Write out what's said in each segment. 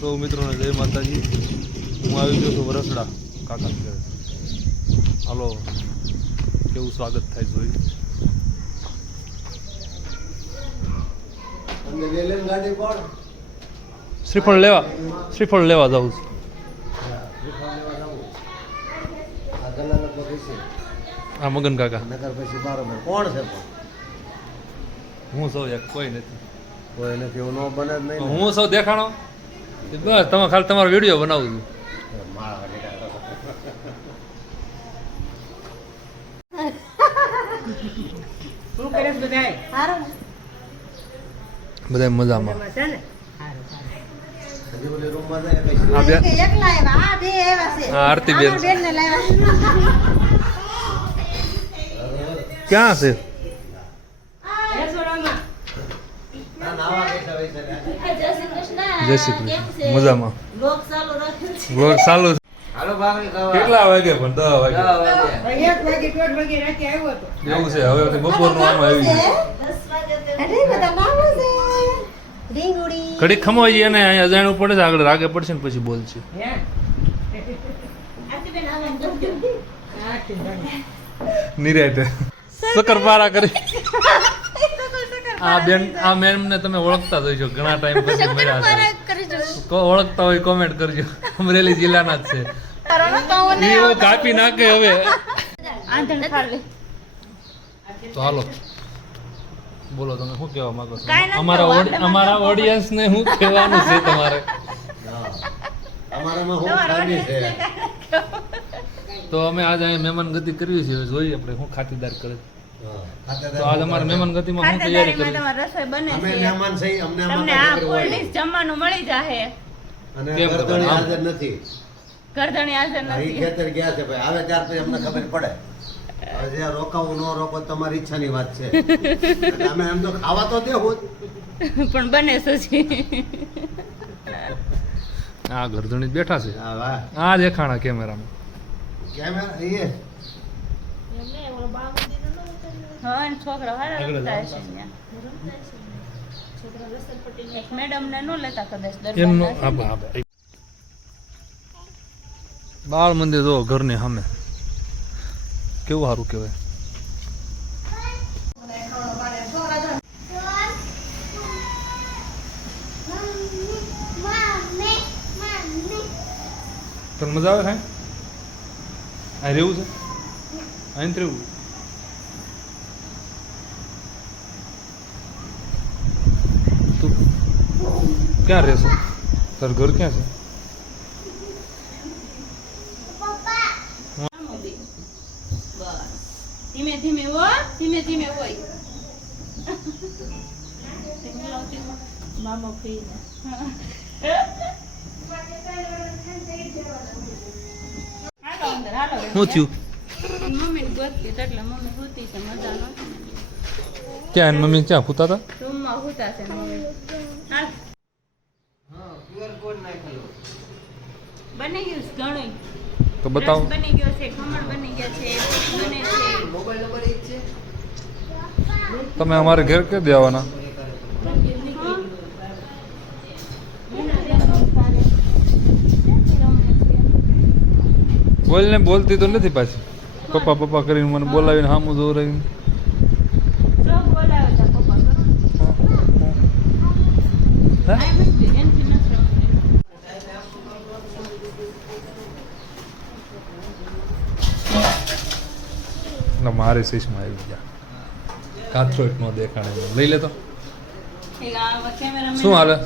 સૌ મિત્રોને જય માતાજી. હું આવી ગયો છું વરસડા કાકા ઘરે. હાલો કેવું સ્વાગત થાય જોઈ. શ્રીફળ લેવા જાઉં છું. હા મગન કાકા કોણ છે? હું સૌ એક કોઈ નથી. કોઈ નથી, એવું ન બને જ નહીં. હું સૌ દેખાણો બસ તમે ખાલી તમારો વિડીયો બનાવું છું. શું કરે બધાય? હારું બધા મજામાં. છે ને? હજી ઓલી રૂમમાં જાય કઈ આ બે એકલા આવ્યા, આ બે આવ્યા છે. હા, આરતી બેન. અમારા બેનને લાવ્યા. ક્યાં છે? રસોડામાં. ના નાવા કઈ છે વૈસે જય શ્રી કૃષ્ણ. મજામાં. લોક ચાલુ રાખ્યો છે. બ્લોગ ચાલુ છે. હાલો ભાગરી ખાવા. કેટલા વાગે પણ 10 વાગે. 10 વાગે. ભાઈ 1 વાગે 1:30 વાગે રાતે આવ્યો હતો. એવું છે હવે બપોરનું આમ આવી ગયું. 10 વાગે અરે બધા મામો છે. ડીંગુડી. ઘડી ખમોઈ એને અહીંયા અજાણવું પડે છે, આગળ રાગે પડશે ને પછી બોલશે. હે? આરતી બેન આવે ને જમજો. આરતી બેન. નિરાતે શક્કરપારા કરી. આ બેન આ મેમ ને તમે ઓળખતા જ હશો, ઘણા ટાઈમ પછી મળ્યા છે. ઓળખતા હોય કોમેન્ટ કરજો. અમરેલી જિલ્લાના જ છે. એ કાપી નાખે હવે. તો હાલો બોલો તમે શું કહેવા માંગો છો? અમારા ઓડિયન્સ ને શું કહેવાનું છે તમારે? અમારામાં હું ખામી છે. તો અમે આજે અહીં મહેમાન ગતિ કરવી છે, જોઈએ આપણે શું ખાતરદાર કરે. હા. ખાતેદાર તો આજ અમારા મહેમાન ગતિમાં શું તૈયારી કરી? રસોઈ બને અમે છે મહેમાન થઈ, અમને આમાં તમને આ ખાતર હોય. ફૂલ ડીશ જમવાનું મળી જાહે. અને કેમ ગરદણી ખબર? હાજર નથી. ગરદણી હાજર આ ઈ નથી. ખેતર ગયા છે ભાઈ, આવે ત્યાર પછી અમને ખબર પડે. હવે જે રોકાવું ન રોકો તમારી ઈચ્છાની વાત છે. એટલે અમે એમ તો ખાવા તો દેવું જ. પણ બને સજી. આ ગરદણી જ બેઠા છે. હા વાહ. આ દેખાણા કેમેરામાં. કેમેરા એ હા અને છોકરા હારા આગળ રમતા જાઓ. હશે ત્યાં. એક મેડમ ને નો લેતા કદાચ એમનો દરબાર બાળ મંદિર જો ઘરની સામે કેવું સારું કહેવાય. તને મજા આવે કાંઈ? અહીં રહેવું છે? અહીં જ રહેવું? તું ક્યાં રહેશો? તારું ઘર ક્યાં છે? ધીમે ધીમે હો, ધીમે ધીમે હોય. મામો ફ્રી હાલો અંદર હાલો. શું થયું? મમ્મી ને ગોતતી એટલે મમ્મી હોતી છે, મજા નથી. ક્યાં એની મમ્મી ક્યાં ફૂતા હતા? રૂમમાં હોતા છે મમ્મી. હાલ હા QR કોડ નાખેલો. બની ગયું છે ઘણું. તો બતાવો. રસ બની ગયો છે, ખમણ બની ગયા છે, પૂરી બને છે. મોબાઈલ નંબર ઈ જ છે. તમે અમારે ઘેર કે દેવાના? બોલને બોલતી તો નથી પાછી. પપ્પા પપ્પા કરીને મને બોલાવીને સામું જોવું રહીને. જો બોલાવે તા પપ્પા કરો. હે? આ નથી એનથી નથી રમતી. ના મારે શીશમાં આવી ગયા. કાથરોટ નો દેખાણે લઈ લેતો. એક આ કેમેરામેન શું હાલે?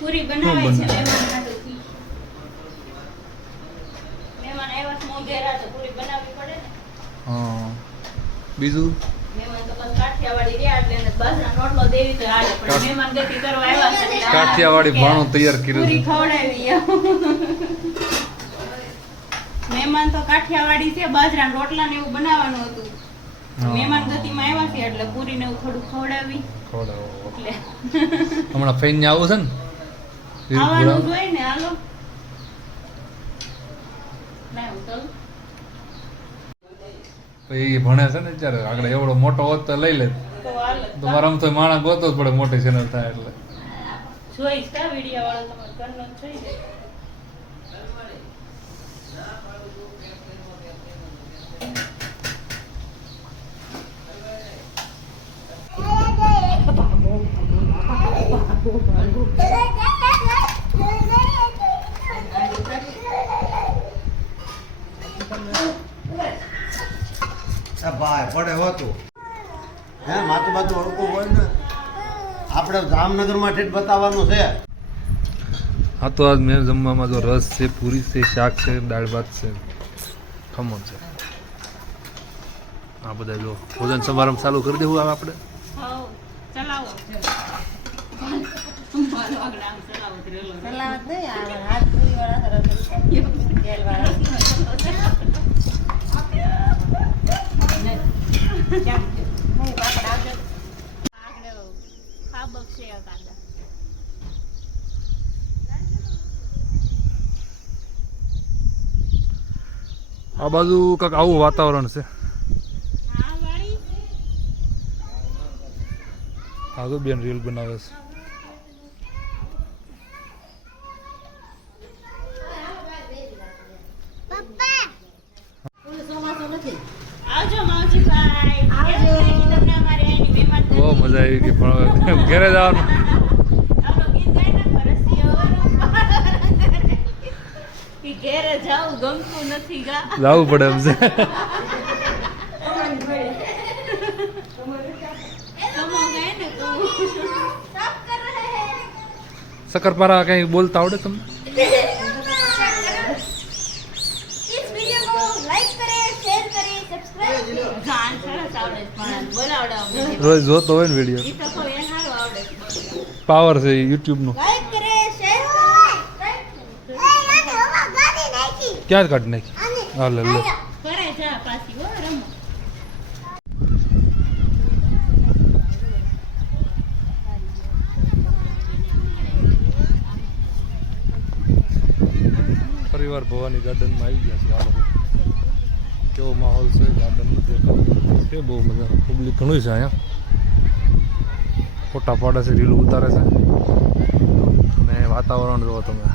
પૂરી બનાવે શું છે બનાવે? મહેમાન હાટુથી. મહેમાન આવ્યા છે મોંઘેરા તો પૂરી બનાવવી પડે ને. હા બીજું મહેમાન તો બસ કાઠિયાવાડી રહ્યા એટલે એને બાજરા રોટલો દેવી તો હાલે પણ મહેમાન ગતિ કરવા આવ્યા છે એટલે આ કાઠિયાવાડી ભાણું તૈયાર કર્યું પૂરી છે. ખવડાવી મહેમાન તો કાઠિયાવાડી છે, બાજરા રોટલા ને એવું બનાવવાનું હતું. હા. મહેમાન ગતિમાં આવ્યા છે એટલે પૂરી ને એવું થોડું ખવડાવી ખવડાવો. એટલે હમણાં ફઈને આવું છે ને આવવાનું જોઈએ ને. હાલો ના હું તો એ ભણે છે ને અત્યારે આગળ એવડો મોટો હોત તો લઈ લે. હાલ તો મારા આમ તો માણસ ગોતો જ પડે મોટી ચેનલ થાય એટલે. જોઈશ કા વિડીયો વાળો તમારો ઘરનો જ જોઈ લે. એ ભાઈ પડે હોતું હે માથું બાથું હળકું હોય ને આપણે જામનગરમાં ઠેઠ બતાવવાનું છે. હા તો આજ મેં જમવામાં તો રસ છે, પૂરી છે, શાક છે, દાળ ભાત છે, ખમણ છે. આ બધા જો ભોજન સમારંભ ચાલુ કરી દેવું હવે આપણે. હાઉ ચલાવો. મારો આગળ આમ ચલાવો જ રેલો. સલાવત નહીં આ હાથ પૂરી વાળા સરસ તેલ વાળા કેમ નહીં પાપડ આવજો આગળ ખાબક છે કાદા. આ બાજુ કાંઈક આવું વાતાવરણ છે. હા વાળી આ તો બેન રીલ બનાવે છે. ચોમાસું નથી આવજો માવજીભાઈ. આવજો. કેવું લાગ્યું તમને અમારે અહીંની મહેમાન બહુ મજા આવી ગઈ પણ હવે ઘરે જવાનું આવડો ગીત ગાઈ નાખો રસિયો. કે ઘેરે જાવું ગમતું નથી ગા. જવું પડે એમ છે. તમો ગાય ને તો શક્કરપારા કઈ બોલતા આવડે તમને? ગાન સરસ આવડે છે પણ બોલાવડાવ મને. રોજ જોતો હોય ને વિડીયો. ઈ તો કહું એને સારું આવડે છે. પાવર છે યુટ્યુબ નો. લાઈક કરે શેર ક્યાં જ કાઢી નાખી? હા લે લે. કરે જા પાછી હો રમો. ફરીવાર ભવાની ગાર્ડનમાં આવી ગયા છે આ લોકો. કેવો માહોલ છે ગાર્ડનનો દેખાવ કે બહુ મજા. પબ્લિક ઘણું છે અહીંયા. ફોટા પાડે છે, રીલ ઉતારે છે અને વાતાવરણ જુઓ તમે.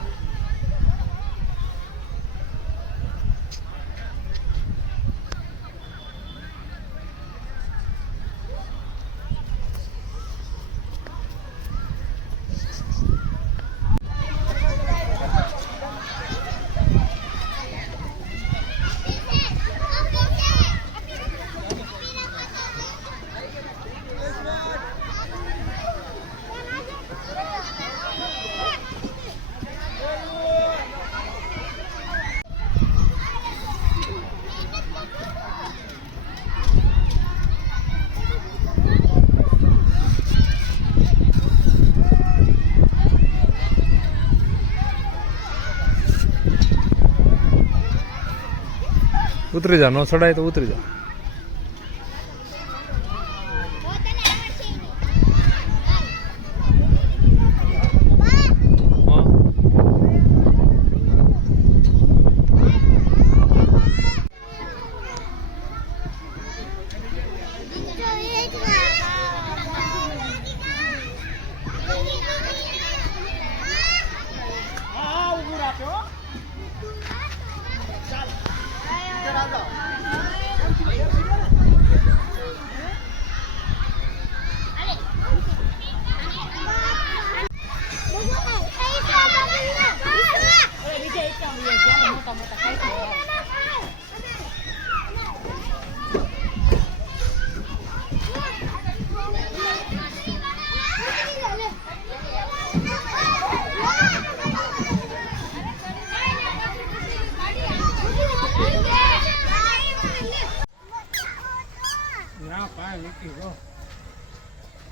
ઉતરી જા, નો ચડાય તો ઉતરી જા.